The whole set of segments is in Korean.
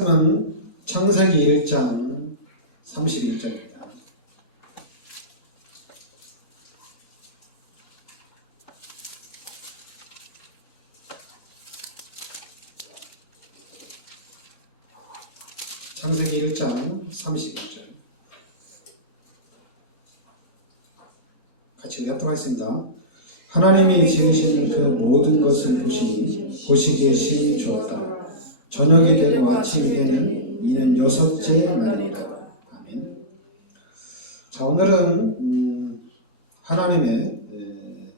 은 창세기 1장 31절입니다. 창세기 1장 31절 같이 합독하겠습니다. 하나님이 지으신 그 모든 것을 보시기에 심히 좋았다. 저녁이 되고 아침이 되는 이는 여섯째 날이라. 아멘. 자, 오늘은 하나님의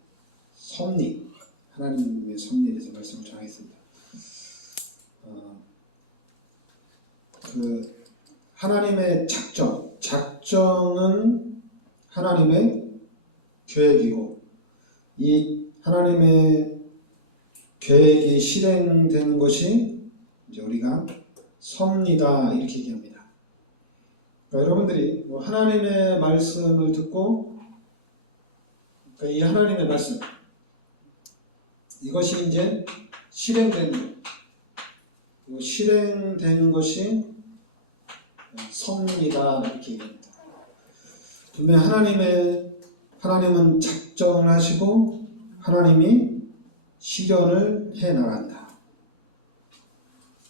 섭리, 하나님의 섭리에 대해서 말씀을 전하겠습니다. 하나님의 작정은 하나님의 계획이고, 이 하나님의 계획이 실행되는 것이 이제 우리가 섭리다 이렇게 얘기합니다. 그러니까 여러분들이 하나님의 말씀을 듣고, 그러니까 이 하나님의 말씀 이것이 이제 실행되는 것이 섭리다 이렇게 얘기합니다. 분명히 하나님은 작정을 하시고 하나님이 실현을 해 나간다.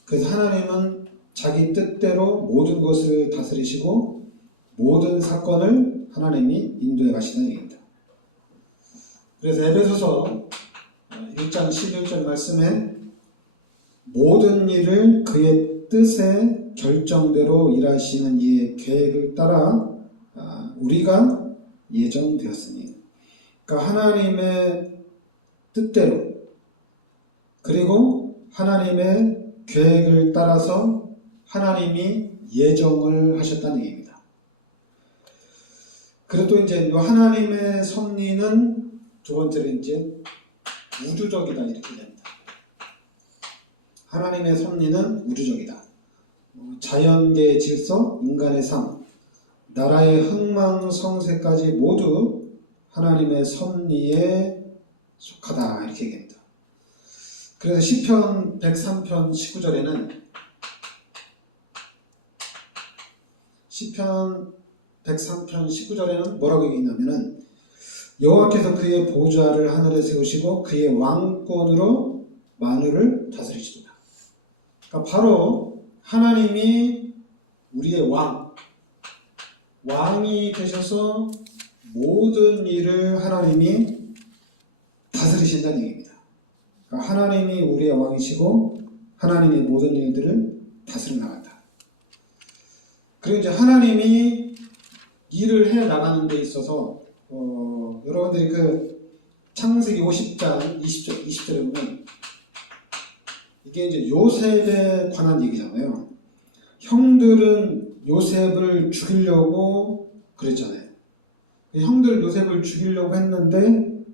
그래서 하나님은 자기 뜻대로 모든 것을 다스리시고 모든 사건을 하나님이 인도해 가시는 얘기입니다. 그래서 에베소서 1장 11절 말씀에 모든 일을 그의 뜻에 결정대로 일하시는 이의 계획을 따라 우리가 예정되었으니, 그러니까 하나님의 뜻대로 그리고 하나님의 계획을 따라서 하나님이 예정을 하셨다는 얘기입니다. 그리고 또 이제 하나님의 섭리는 두 번째로 이제 우주적이다 이렇게 됩니다. 하나님의 섭리는 우주적이다. 자연계의 질서, 인간의 삶, 나라의 흥망성쇠까지 모두 하나님의 섭리에 속하다 이렇게 얘기합니다. 그래서 시편 103편 19절에는 뭐라고 얘기했냐면은 여호와께서 그의 보좌를 하늘에 세우시고 그의 왕권으로 만유를 다스리시도다. 그러니까 바로 하나님이 우리의 왕이 되셔서 모든 일을 하나님이 다스리신다는 얘기입니다. 그러니까 하나님이 우리의 왕이시고 하나님이 모든 일들을 다스려 나간다. 그리고 이제 하나님이 일을 해 나가는 데 있어서 여러분들이 창세기 50장 20절에 보면 이게 이제 요셉에 관한 얘기잖아요. 형들은 요셉을 죽이려고 그랬잖아요. 형들 요셉을 죽이려고 했는데,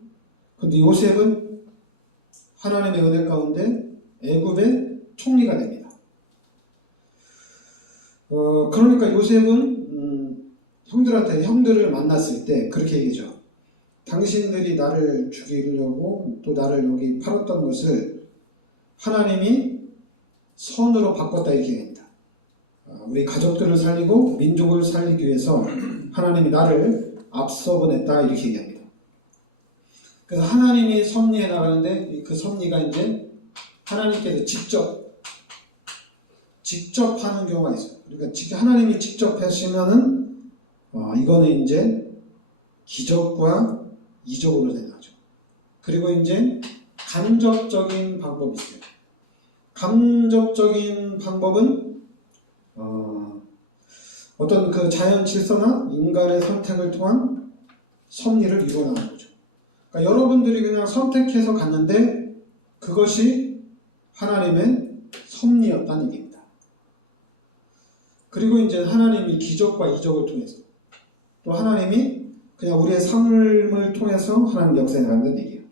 근데 요셉은 하나님의 은혜 가운데 애굽의 총리가 됩니다. 그러니까 요셉은 형들을 만났을 때 그렇게 얘기죠. 당신들이 나를 죽이려고 또 나를 여기 팔았던 것을 하나님이 선으로 바꿨다 이렇게 얘기합니다. 우리 가족들을 살리고 민족을 살리기 위해서 하나님이 나를 앞서 보냈다 이렇게 얘기합니다. 그래서 하나님이 섭리해 나가는데 그 섭리가 이제 하나님께서 직접 하는 경우가 있어요. 그러니까 하나님이 직접 하시면은 이거는 이제 기적과 이적으로 되는 거죠. 그리고 이제 간접적인 방법이 있어요. 간접적인 방법은 어떤 그 자연 질서나 인간의 선택을 통한 섭리를 이루어나가는 거죠. 그러니까 여러분들이 그냥 선택해서 갔는데 그것이 하나님의 섭리였다는 얘기입니다. 그리고 이제 하나님이 기적과 이적을 통해서 또 하나님이 그냥 우리의 삶을 통해서 하나님 역사에 나간다는 얘기예요.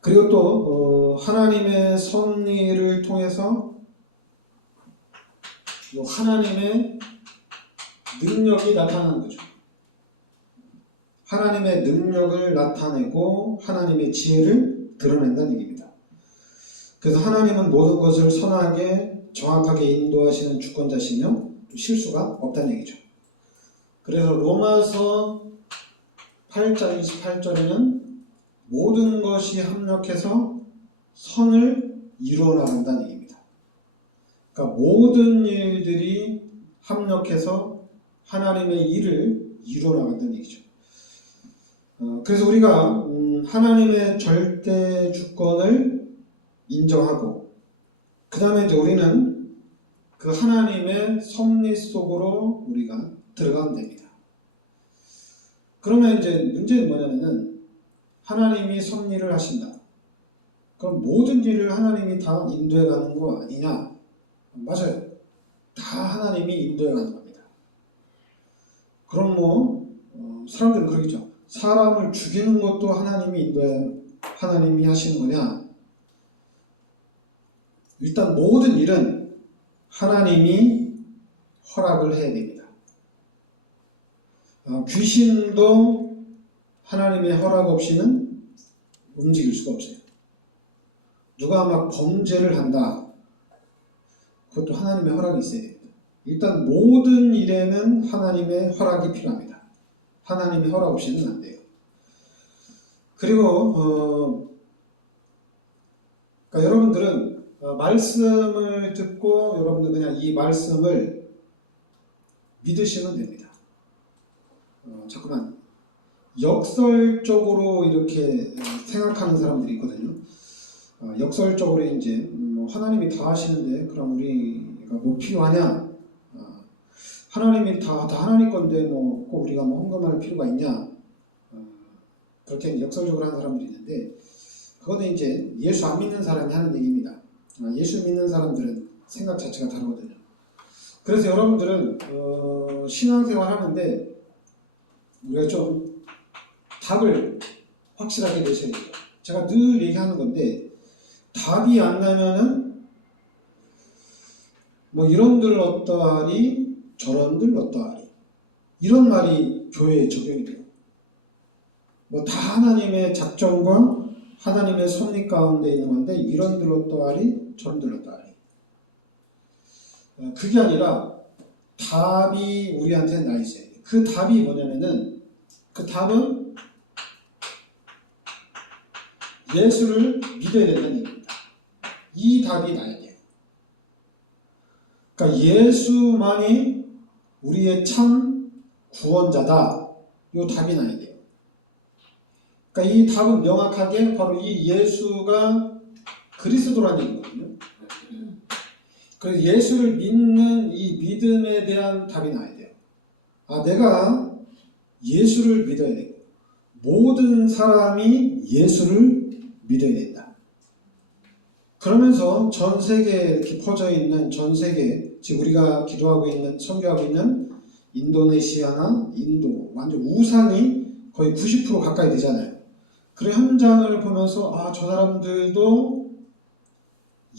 그리고 또 하나님의 섭리를 통해서 하나님의 능력이 나타나는 거죠. 하나님의 능력을 나타내고 하나님의 지혜를 드러낸다는 얘기입니다. 그래서 하나님은 모든 것을 선하게 정확하게 인도하시는 주권자시며 실수가 없다는 얘기죠. 그래서 로마서 8장 28절에는 모든 것이 합력해서 선을 이루어 나간다는 얘기입니다. 그러니까 모든 일들이 합력해서 하나님의 일을 이루어 나간다는 얘기죠. 그래서 우리가 하나님의 절대 주권을 인정하고 그 다음에 이제 우리는 그 하나님의 섭리 속으로 우리가 들어가면 됩니다. 그러면 이제 문제는 뭐냐면은 하나님이 섭리를 하신다. 그럼 모든 일을 하나님이 다 인도해 가는 거 아니냐? 맞아요. 다 하나님이 인도해 가는 겁니다. 그럼 사람들은 그러겠죠. 사람을 죽이는 것도 하나님이 하시는 거냐? 일단 모든 일은 하나님이 허락을 해야 됩니다. 귀신도 하나님의 허락 없이는 움직일 수가 없어요. 누가 막 범죄를 한다. 그것도 하나님의 허락이 있어야 됩니다. 일단 모든 일에는 하나님의 허락이 필요합니다. 하나님의 허락 없이는 안 돼요. 그리고 그러니까 여러분들은 말씀을 듣고 여러분들 그냥 이 말씀을 믿으시면 됩니다. 잠깐만 역설적으로 이렇게 생각하는 사람들이 있거든요. 역설적으로 이제 하나님이 다 하시는데 그럼 우리가 뭐 필요하냐? 하나님이 다 하나님 건데 꼭 우리가 헌금할 필요가 있냐? 그렇게 역설적으로 하는 사람들이 있는데 그거는 이제 예수 안 믿는 사람이 하는 얘기입니다. 예수 믿는 사람들은 생각 자체가 다르거든요. 그래서 여러분들은 신앙생활 하는데 우리가 좀 답을 확실하게 내셔야 돼요. 제가 늘 얘기하는 건데 답이 안 나면은 이런들 어떠하리 저런들 어떠하리 이런 말이 교회에 적용이 돼요. 다 하나님의 작정과 하나님의 섭리 가운데 있는 건데 이런들 어떠하리 저런들 어떠하리 그게 아니라 답이 우리한테 나 있어야 돼요. 그 답이 뭐냐면은 그 답은 예수를 믿어야 된다는 얘기입니다. 이 답이 나야 돼요. 그러니까 예수만이 우리의 참 구원자다. 이 답이 나야 돼요. 그러니까 이 답은 명확하게 바로 이 예수가 그리스도라는 얘기거든요. 그래서 예수를 믿는 이 믿음에 대한 답이 나야 돼요. 내가 예수를 믿어야 되고 모든 사람이 예수를 믿어야 된다. 그러면서 전 세계에 이렇게 퍼져 있는 전 세계 지금 우리가 기도하고 있는 선교하고 있는 인도네시아나 인도 완전 우상이 거의 90% 가까이 되잖아요. 그 현장을 보면서 저 사람들도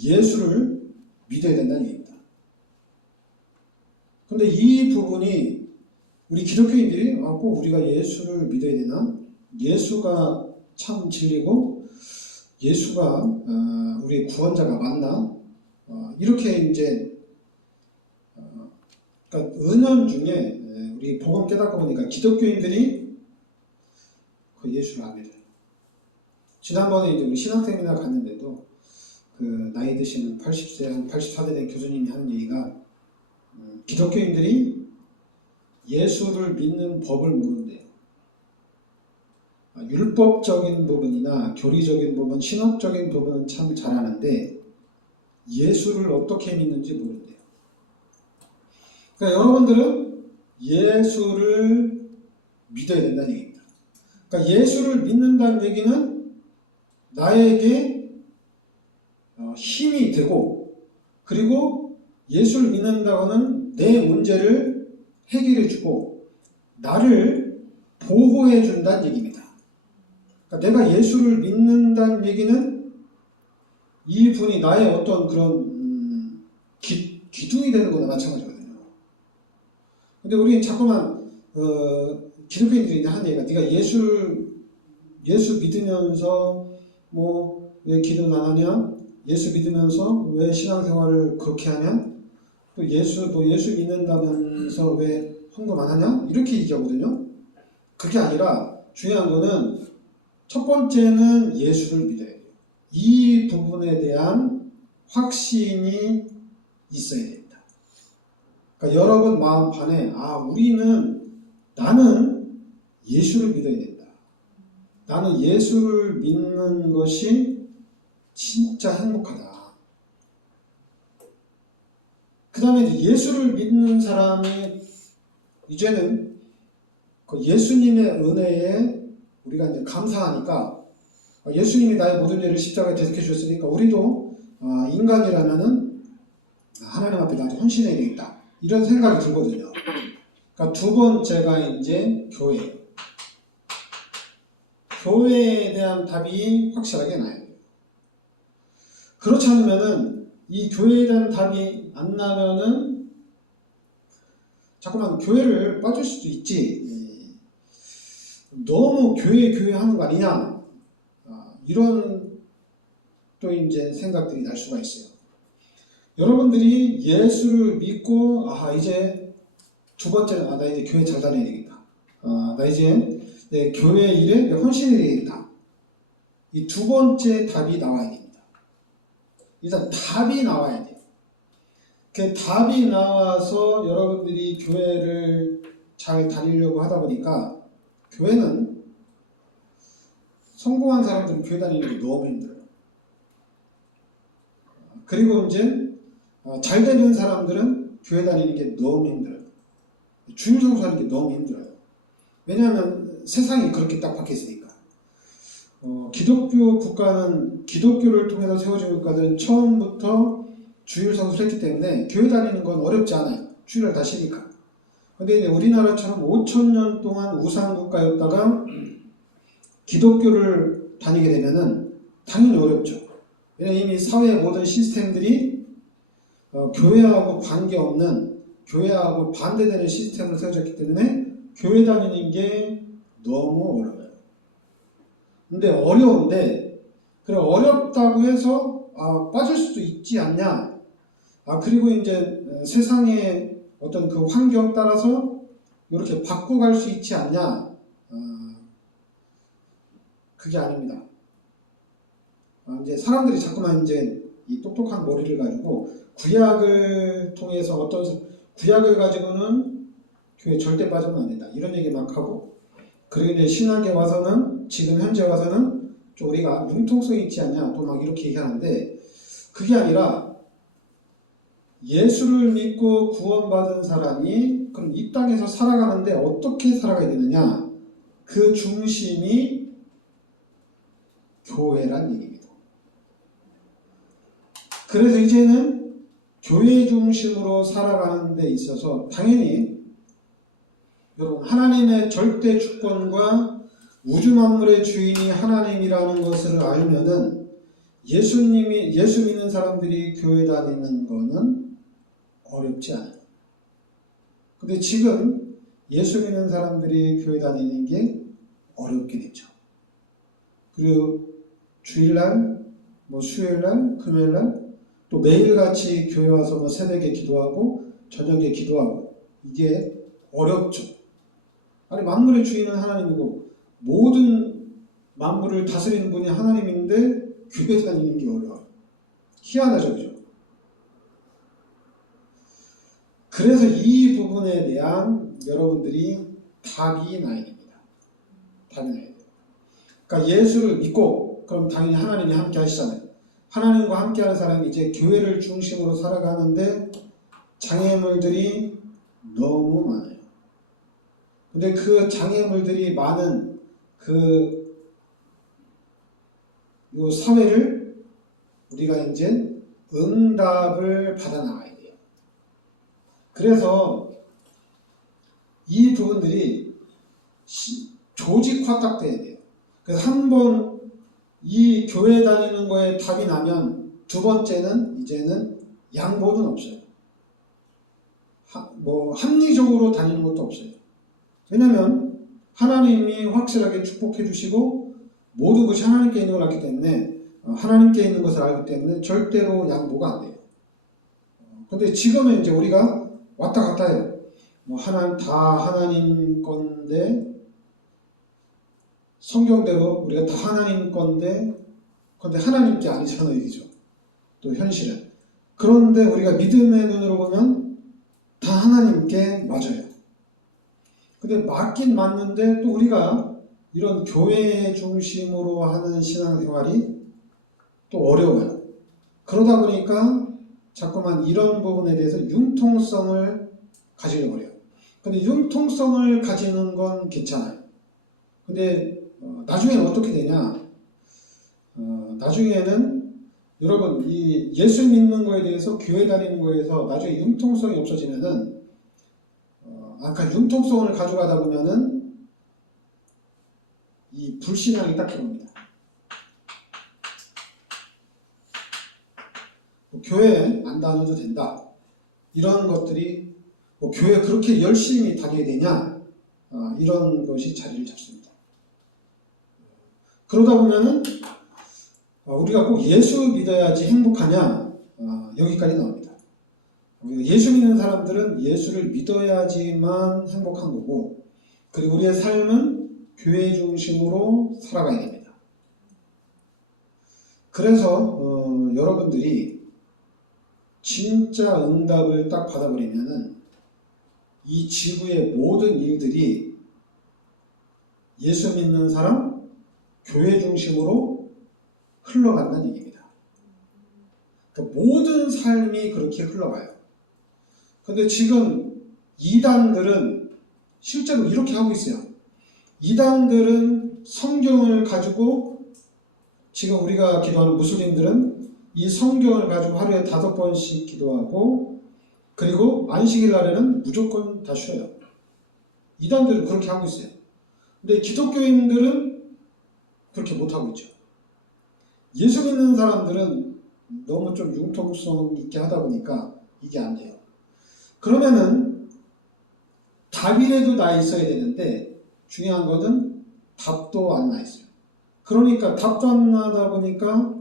예수를 믿어야 된다는 얘기입니다. 그런데 이 부분이 우리 기독교인들이 꼭 우리가 예수를 믿어야 되나? 예수가 참 진리고 예수가 우리의 구원자가 맞나? 이렇게 이제 그러니까 은연중에 우리 복음 깨닫고 보니까 기독교인들이 그 예수를 안 믿어요. 지난번에 이제 우리 신학세미나 갔는데도 그 나이 드시는 80세, 한 84세 된 교수님이 하는 얘기가 기독교인들이 예수를 믿는 법을 모른대요. 율법적인 부분이나 교리적인 부분, 신학적인 부분은 참 잘하는데 예수를 어떻게 믿는지 모른대요. 그러니까 여러분들은 예수를 믿어야 된다는 얘기입니다. 그러니까 예수를 믿는다는 얘기는 나에게 힘이 되고 그리고 예수를 믿는다고는 내 문제를 해결해주고 나를 보호해준다는 얘기입니다. 그러니까 내가 예수를 믿는다는 얘기는 이분이 나의 어떤 그런 기둥이 되는 거나 마찬가지거든요. 근데 우리는 자꾸만 기독교인들이 하는 얘기가 네가 예수 믿으면서 왜 기도 안 하냐? 예수 믿으면서 왜 신앙생활을 그렇게 하냐? 또 너 예수 믿는다면서 왜 헌금 안 하냐? 이렇게 얘기하거든요. 그게 아니라 중요한 거는 첫 번째는 예수를 믿어야 돼요. 이 부분에 대한 확신이 있어야 됩니다. 그러니까 여러분 마음 판에 나는 예수를 믿어야 된다. 나는 예수를 믿는 것이 진짜 행복하다. 그 다음에 예수를 믿는 사람이 이제는 그 예수님의 은혜에 우리가 이제 감사하니까 예수님이 나의 모든 죄를 십자가에 대속해 주셨으니까 우리도 인간이라면은 하나님 앞에 나도 헌신해야 되겠다. 이런 생각이 들거든요. 그러니까 두 번째가 이제 교회. 교회에 대한 답이 확실하게 나야 돼요. 그렇지 않으면은 이 교회에 대한 답이 안 나면은 자꾸만 교회를 빠질 수도 있지. 너무 교회 하는 거 아니냐. 이런 또 이제 생각들이 날 수가 있어요. 여러분들이 예수를 믿고 이제 두 번째는 나 이제 교회 잘 다녀야 되겠다. 나 이제 내 교회 일에 헌신해야 되겠다. 이 두 번째 답이 나와야 됩니다. 일단 답이 나와야 돼요. 그 답이 나와서 여러분들이 교회를 잘 다니려고 하다 보니까 교회는 성공한 사람들은 교회 다니는 게 너무 힘들어요. 그리고 이제 잘 되는 사람들은 교회 다니는 게 너무 힘들어요. 주일 성수하는 게 너무 힘들어요. 왜냐하면 세상이 그렇게 딱 바뀌었으니까. 기독교 국가는 기독교를 통해서 세워진 국가들은 처음부터 주일 성수를 했기 때문에 교회 다니는 건 어렵지 않아요. 주일날 다 쉬니까. 근데 이제 우리나라처럼 5,000년 동안 우상 국가였다가 기독교를 다니게 되면은 당연히 어렵죠. 왜냐하면 이미 사회의 모든 시스템들이 교회하고 관계없는, 교회하고 반대되는 시스템으로 세워졌기 때문에 교회 다니는 게 너무 어려워요. 근데 어려운데, 그래 어렵다고 해서 빠질 수도 있지 않냐. 그리고 이제 세상의 어떤 그 환경 따라서 이렇게 바꿔갈 수 있지 않냐. 그게 아닙니다. 이제 사람들이 자꾸만 이제 이 똑똑한 머리를 가지고 구약을 통해서 구약을 가지고는 교회 절대 빠지면 안 된다. 이런 얘기 막 하고, 그리고 이제 신학에 와서는, 지금 현재 와서는 좀 우리가 융통성이 있지 않냐. 또 막 이렇게 얘기하는데, 그게 아니라 예수를 믿고 구원받은 사람이 그럼 이 땅에서 살아가는데 어떻게 살아가야 되느냐. 그 중심이 교회란 얘기입니다. 그래서 이제는 교회 중심으로 살아가는 데 있어서 당연히 여러분 하나님의 절대 주권과 우주 만물의 주인이 하나님이라는 것을 알면은 예수 믿는 사람들이 교회 다니는 거는 어렵지 않아요. 근데 지금 예수 믿는 사람들이 교회 다니는 게 어렵게 됐죠. 그리고 주일날, 수요일날, 금요일날 또 매일같이 교회 와서 새벽에 기도하고 저녁에 기도하고 이게 어렵죠. 아니 만물의 주인은 하나님이고 모든 만물을 다스리는 분이 하나님인데 교회 다니는 게 어려워요. 희한하죠, 그죠? 그래서 이 부분에 대한 여러분들이 답이 나야 됩니다. 답이 나야 돼요. 그러니까 예수를 믿고 그럼 당연히 하나님이 함께 하시잖아요. 하나님과 함께하는 사람이 이제 교회를 중심으로 살아가는데 장애물들이 너무 많아요. 근데 그 장애물들이 많은 요 사회를 우리가 이제 응답을 받아 나가야 돼요. 그래서 이 부분들이 조직화 딱 돼야 돼요. 그래서 한번 이 교회 다니는 거에 답이 나면 두 번째는 이제는 양보는 없어요. 합리적으로 다니는 것도 없어요. 왜냐하면 하나님이 확실하게 축복해 주시고 모든 것이 하나님께 있는 걸 알기 때문에 하나님께 있는 것을 알기 때문에 절대로 양보가 안 돼요. 근데 지금은 이제 우리가 왔다 갔다 해요. 뭐 다 하나님 건데, 성경대로 우리가 다 하나님 건데, 근데 하나님께 아니잖아요, 이죠. 또 현실은. 그런데 우리가 믿음의 눈으로 보면 다 하나님께 맞아요. 근데 맞긴 맞는데 또 우리가 이런 교회 중심으로 하는 신앙생활이 또 어려워요. 그러다 보니까 자꾸만 이런 부분에 대해서 융통성을 가지려고 해요. 근데 융통성을 가지는 건 괜찮아요. 근데 나중에는 어떻게 되냐? 나중에는 여러분 이 예수 믿는 거에 대해서 교회 다니는 거에서 나중에 융통성이 없어지면은 아까 융통성을 가져가다 보면은 이 불신앙이 딱 들어옵니다. 교회 안 다녀도 된다. 이런 것들이 교회 그렇게 열심히 다녀야 되냐? 이런 것이 자리를 잡습니다. 그러다 보면은 우리가 꼭 예수 믿어야지 행복하냐? 여기까지 나옵니다. 예수 믿는 사람들은 예수를 믿어야지만 행복한 거고, 그리고 우리의 삶은 교회 중심으로 살아가야 됩니다. 그래서 여러분들이 진짜 응답을 딱 받아버리면은 이 지구의 모든 일들이 예수 믿는 사람, 교회 중심으로 흘러간다는 얘기입니다. 그러니까 모든 삶이 그렇게 흘러가요. 근데 지금 이단들은 실제로 이렇게 하고 있어요. 이단들은 성경을 가지고, 지금 우리가 기도하는 무슬림들은 이 성경을 가지고 하루에 5번씩 기도하고, 그리고 안식일 날에는 무조건 다 쉬어요. 이단들은 그렇게 하고 있어요. 근데 기독교인들은 그렇게 못하고 있죠. 예수 믿는 사람들은 너무 좀 융통성 있게 하다 보니까 이게 안 돼요. 그러면은 답이라도 나 있어야 되는데 중요한 것은 답도 안 나 있어요. 그러니까 답도 안 나다 보니까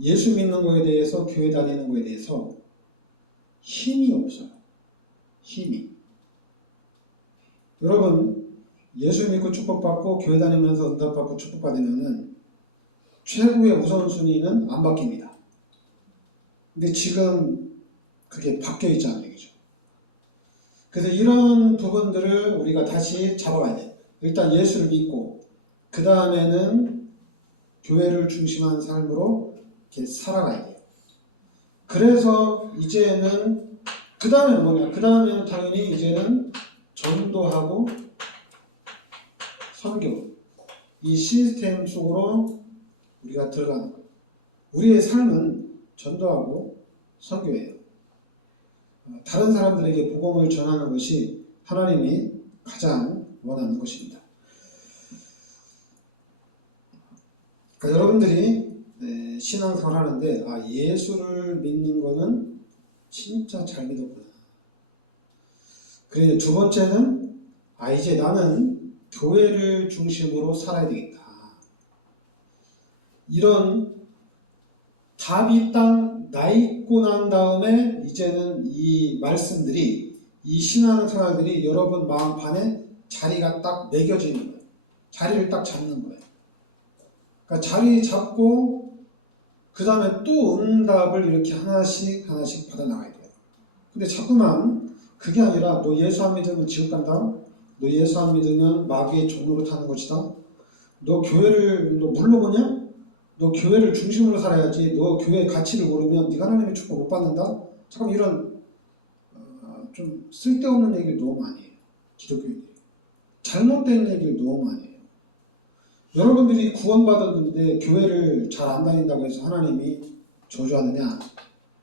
예수 믿는 거에 대해서, 교회 다니는 거에 대해서 힘이 없어요. 힘이. 여러분, 예수 믿고 축복받고 교회 다니면서 응답받고 축복받으면은 최고의 우선순위는 안 바뀝니다. 근데 지금 그게 바뀌어 있잖아요. 얘기죠. 그래서 이런 부분들을 우리가 다시 잡아가야 돼요. 일단 예수를 믿고, 그 다음에는 교회를 중심한 삶으로 이렇게 살아가야 돼요. 그래서 이제는, 그 다음에는 뭐냐? 그 다음에는 당연히 이제는 전도하고 선교. 이 시스템 속으로 우리가 들어가는 거예요. 우리의 삶은 전도하고 선교예요. 다른 사람들에게 복음을 전하는 것이 하나님이 가장 원하는 것입니다. 그러니까 여러분들이 신앙생활 하는데 예수를 믿는 거는 진짜 잘 믿었구나. 그리고 두 번째는 이제 나는 교회를 중심으로 살아야 되겠다. 이런 답이 딱 나 있고 난 다음에 이제는 이 말씀들이, 이 신앙생활들이 여러분 마음판에 자리가 딱 매겨지는 거예요. 자리를 딱 잡는 거예요. 그러니까 자리 잡고 그 다음에 또 응답을 이렇게 하나씩 받아나가야 돼요. 근데 자꾸만 그게 아니라 너 예수 안 믿으면 지옥 간다. 너 예수 안 믿으면 마귀의 종로로 타는 것이다. 너 교회를 너 물러보냐? 너 교회를 중심으로 살아야지. 너 교회의 가치를 모르면 네가 하나님의 축복 못 받는다. 참 이런 좀 쓸데없는 얘기를 너무 많이 해요. 기독교인들이. 잘못된 얘기를 너무 많이 해요. 여러분들이 구원받았는데 교회를 잘 안 다닌다고 해서 하나님이 저주하느냐?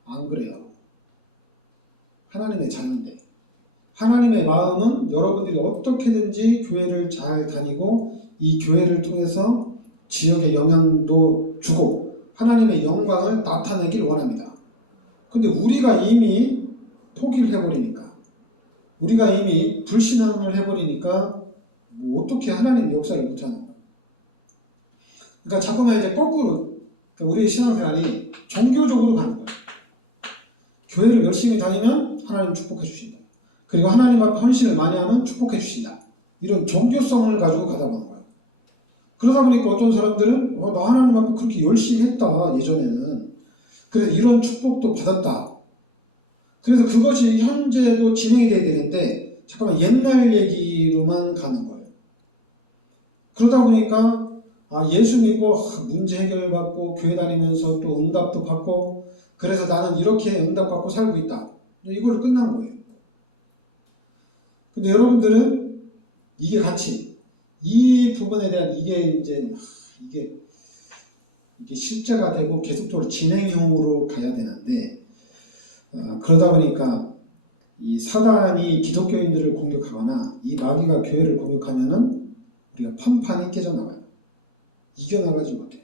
안 그래요. 하나님의 자녀인데. 하나님의 마음은 여러분들이 어떻게든지 교회를 잘 다니고 이 교회를 통해서 지역에 영향도 주고 하나님의 영광을 나타내길 원합니다. 근데 우리가 이미 포기를 해버리니까, 우리가 이미 불신앙을 해버리니까 뭐 어떻게 하나님의 역사를 못하는 거예요. 그러니까 자꾸만 이제 거꾸로 그러니까 우리의 신앙생활이 종교적으로 가는 거예요. 교회를 열심히 다니면 하나님 축복해 주신다. 그리고 하나님 앞에 헌신을 많이 하면 축복해 주신다. 이런 종교성을 가지고 가다 보는 거예요. 그러다 보니까 어떤 사람들은 나 하나님 앞에 그렇게 열심히 했다 예전에는. 그래서 이런 축복도 받았다. 그래서 그것이 현재도 진행이 돼야 되는데 잠깐만 옛날 얘기로만 가는 거예요. 그러다 보니까 예수 믿고 문제 해결받고 교회 다니면서 또 응답도 받고 그래서 나는 이렇게 응답받고 살고 있다. 이걸로 끝난 거예요. 근데 여러분들은 이게 같이 이 부분에 대한 이게 실제가 되고 계속적으로 진행형으로 가야 되는데 그러다 보니까 이 사단이 기독교인들을 공격하거나 이 마귀가 교회를 공격하면은 우리가 판판이 깨져나가요. 이겨나가지 못해요.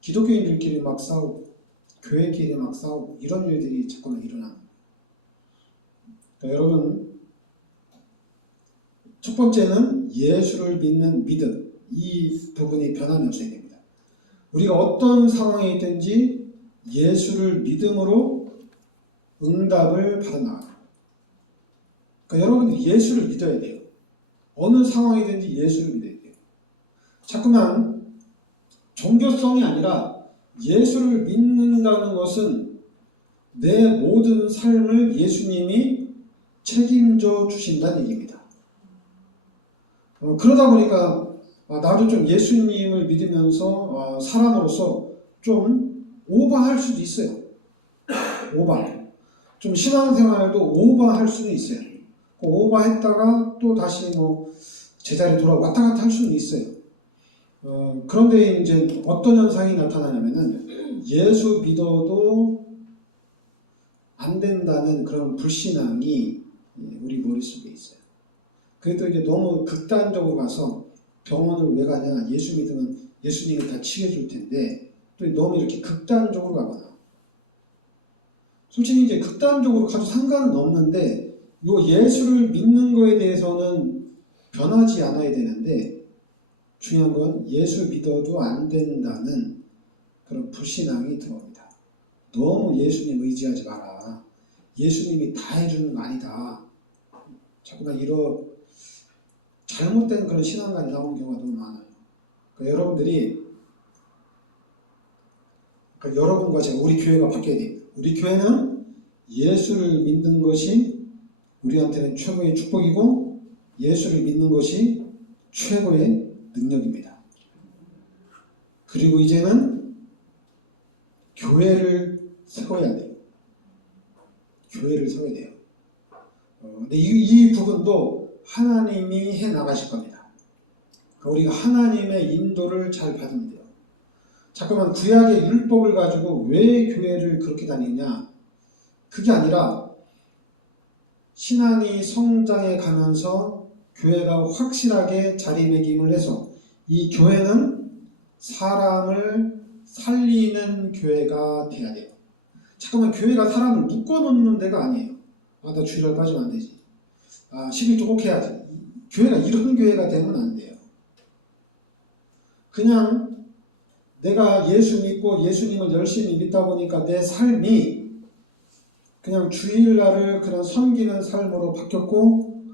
기독교인들끼리 막 싸우고 교회끼리 막 싸우고 이런 일들이 자꾸만 일어납니다. 그러니까 여러분 첫 번째는 예수를 믿는 믿음 이 부분이 변함이 없어야 됩니다. 우리가 어떤 상황에 있든지 예수를 믿음으로 응답을 받아나가요. 그러니까 여러분들이 예수를 믿어야 돼요. 어느 상황이든지 예수를 믿어야 돼요. 자꾸만 종교성이 아니라 예수를 믿는다는 것은 내 모든 삶을 예수님이 책임져 주신다는 얘기입니다. 그러다 보니까 나도 좀 예수님을 믿으면서 사람으로서 좀 오버할 수도 있어요. 오버. 좀 신앙생활도 오버할 수도 있어요. 오버했다가 또 다시 제자리에 돌아왔다 갔다 할 수는 있어요. 그런데 이제 어떤 현상이 나타나냐면은 예수 믿어도 안 된다는 그런 불신앙이 우리 머릿속에 있어요. 그래도 이제 너무 극단적으로 가서 병원을 왜 가냐, 예수 믿으면 예수님이 다 치료해줄 텐데 또 너무 이렇게 극단적으로 가거나 솔직히 이제 극단적으로 가도 상관은 없는데 요 예수를 믿는 거에 대해서는 변하지 않아야 되는데 중요한 건 예수 믿어도 안 된다는 그런 불신앙이 들어옵니다. 너무 예수님 의지하지 마라. 예수님이 다 해주는 거 아니다. 자꾸만 이런 잘못된 그런 신앙관이 나오는 경우가 너무 많아요. 그러니까 여러분과 제가 우리 교회가 바뀌어야 돼요. 우리 교회는 예수를 믿는 것이 우리한테는 최고의 축복이고 예수를 믿는 것이 최고의 능력입니다. 그리고 이제는 교회를 세워야 돼요. 교회를 세워야 돼요. 근데 이 부분도 하나님이 해 나가실 겁니다. 그러니까 우리가 하나님의 인도를 잘 받으면 돼요. 잠깐만 구약의 율법을 가지고 왜 교회를 그렇게 다니냐? 그게 아니라 신앙이 성장해 가면서 교회가 확실하게 자리매김을 해서 이 교회는 사람을 살리는 교회가 돼야 돼요. 잠깐만 교회가 사람을 묶어놓는 데가 아니에요. 나 주일날 빠지면 안 되지. 11조 꼭 해야지. 교회가 이런 교회가 되면 안 돼요. 그냥 내가 예수 믿고 예수님을 열심히 믿다 보니까 내 삶이 그냥 주일날을 그냥 섬기는 삶으로 바뀌었고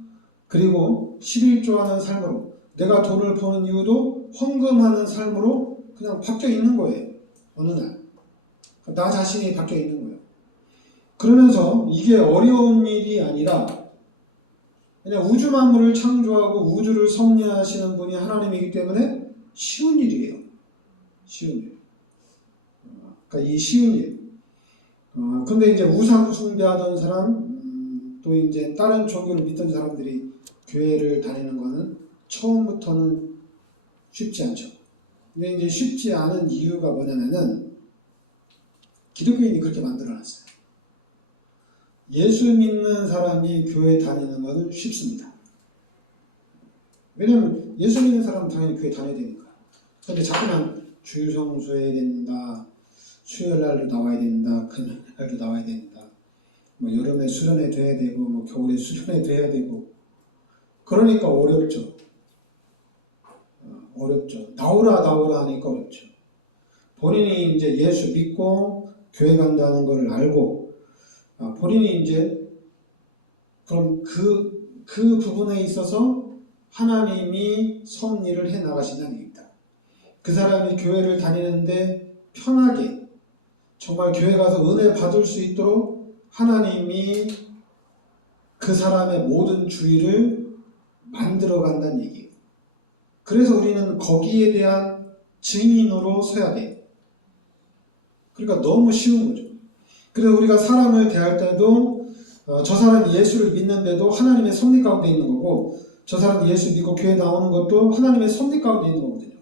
그리고 11조 하는 삶으로 내가 돈을 버는 이유도 헌금하는 삶으로 그냥 바뀌어 있는 거예요. 어느 날. 나 자신이 바뀌어 있는 거예요. 그러면서 이게 어려운 일이 아니라 그냥 우주 만물을 창조하고 우주를 섭리하시는 분이 하나님이기 때문에 쉬운 일이에요. 쉬운 일. 그러니까 이 쉬운 일. 근데 이제 우상 숭배하던 사람, 또 이제 다른 종교를 믿던 사람들이 교회를 다니는 거는 처음부터는 쉽지 않죠. 근데 이제 쉽지 않은 이유가 뭐냐면은 기독교인이 그렇게 만들어놨어요. 예수 믿는 사람이 교회 다니는 것은 쉽습니다. 왜냐면 예수 믿는 사람은 당연히 교회 다녀야 되니까. 근데 자꾸만 주일 성수해야 된다. 수요일날도 나와야 된다. 금요일날도 나와야 된다. 여름에 수련회 돼야 되고 겨울에 수련회 돼야 되고 그러니까 어렵죠. 어렵죠. 나오라 하니까 어렵죠. 본인이 이제 예수 믿고 교회 간다는 것을 알고 본인이 이제 그럼 그 부분에 있어서 하나님이 섭리를 해 나가신다는 얘기입니다. 그 사람이 교회를 다니는데 편하게 정말 교회 가서 은혜 받을 수 있도록 하나님이 그 사람의 모든 주의를 만들어 간다는 얘기예요. 그래서 우리는 거기에 대한 증인으로 서야 돼요. 그러니까 너무 쉬운 거죠. 그래서 우리가 사람을 대할 때도 저 사람이 예수를 믿는데도 하나님의 섭리 가운데 있는 거고, 저 사람이 예수 믿고 교회 나오는 것도 하나님의 섭리 가운데 있는 거거든요.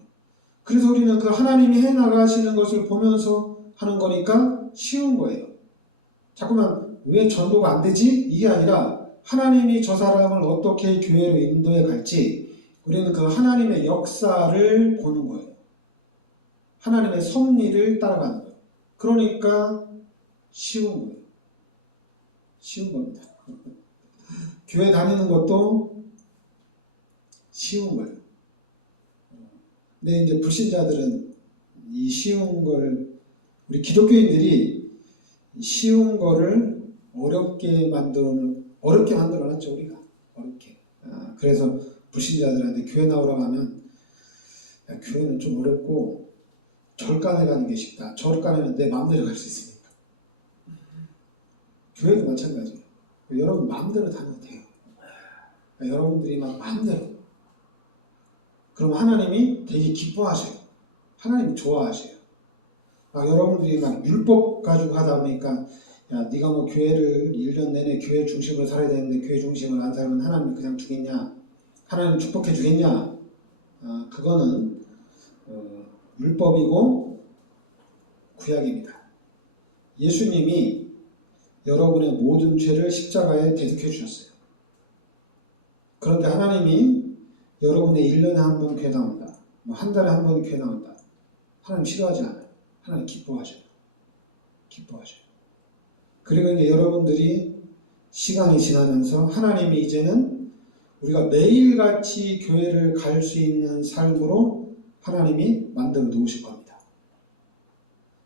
그래서 우리는 그 하나님이 해 나가시는 것을 보면서 하는 거니까 쉬운 거예요. 자꾸만 왜 전도가 안 되지? 이게 아니라 하나님이 저 사람을 어떻게 교회로 인도해 갈지 우리는 그 하나님의 역사를 보는 거예요. 하나님의 섭리를 따라가는 거예요. 그러니까 쉬운 거예요. 쉬운 겁니다. 교회 다니는 것도 쉬운 거예요. 근데 이제 불신자들은 이 쉬운 걸, 우리 기독교인들이 쉬운 거를 어렵게 만들어놨죠, 우리가. 어렵게. 그래서 불신자들한테 교회 나오라고 하면, 야, 교회는 좀 어렵고, 절간에 가는 게 쉽다. 절간에는 내 마음대로 갈 수 있으니까. 교회도 마찬가지예요. 여러분 마음대로 다녀도 돼요. 여러분들이 막 마음대로. 그럼 하나님이 되게 기뻐하셔요. 하나님이 좋아하셔요. 여러분들이 막 율법 가지고 하다 보니까 야, 네가 뭐 교회를 1년 내내 교회 중심으로 살아야 되는데 교회 중심으로 안 살면 하나님이 그냥 두겠냐? 하나님 축복해 주겠냐? 그거는 율법이고 구약입니다. 예수님이 여러분의 모든 죄를 십자가에 대속해 주셨어요. 그런데 하나님이 여러분의 1년에 한 번 교회 나온다. 뭐 한 달에 한 번 교회 나온다. 하나님 싫어하지 않아요. 하나님 기뻐하셔요. 기뻐하셔요. 그리고 이제 여러분들이 시간이 지나면서 하나님이 이제는 우리가 매일같이 교회를 갈 수 있는 삶으로 하나님이 만들어 놓으실 겁니다.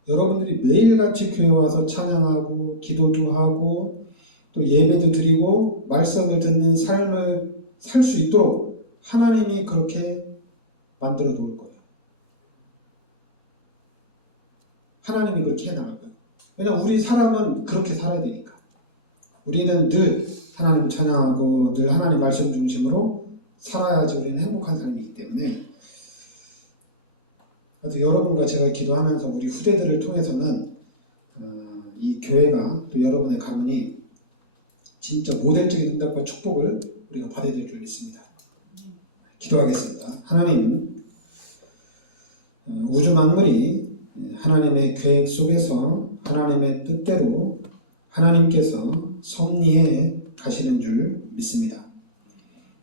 여러분들이 매일같이 교회 와서 찬양하고 기도도 하고 또 예배도 드리고 말씀을 듣는 삶을 살 수 있도록 하나님이 그렇게 만들어 놓을 거예요. 하나님이 그렇게 해나갈 거예요. 왜냐하면 우리 사람은 그렇게 살아야 되니까. 우리는 늘 하나님 찬양하고 늘 하나님 말씀 중심으로 살아야지 우리는 행복한 삶이기 때문에 여러분과 제가 기도하면서 우리 후대들을 통해서는 이 교회가 또 여러분의 가문이 진짜 모델적인 응답과 축복을 우리가 받아야 될 줄 믿습니다. 기도하겠습니다. 하나님, 우주 만물이 하나님의 계획 속에서 하나님의 뜻대로 하나님께서 섭리해 가시는 줄 믿습니다.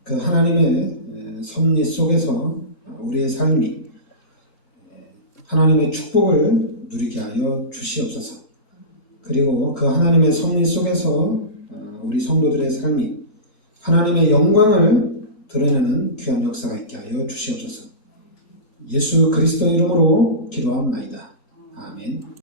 그 하나님의 섭리 속에서 우리의 삶이 하나님의 축복을 누리게 하여 주시옵소서. 그리고 그 하나님의 섭리 속에서 우리 성도들의 삶이 하나님의 영광을 드러내는 귀한 역사가 있게 하여 주시옵소서. 예수 그리스도 이름으로 기도합나이다. 아멘.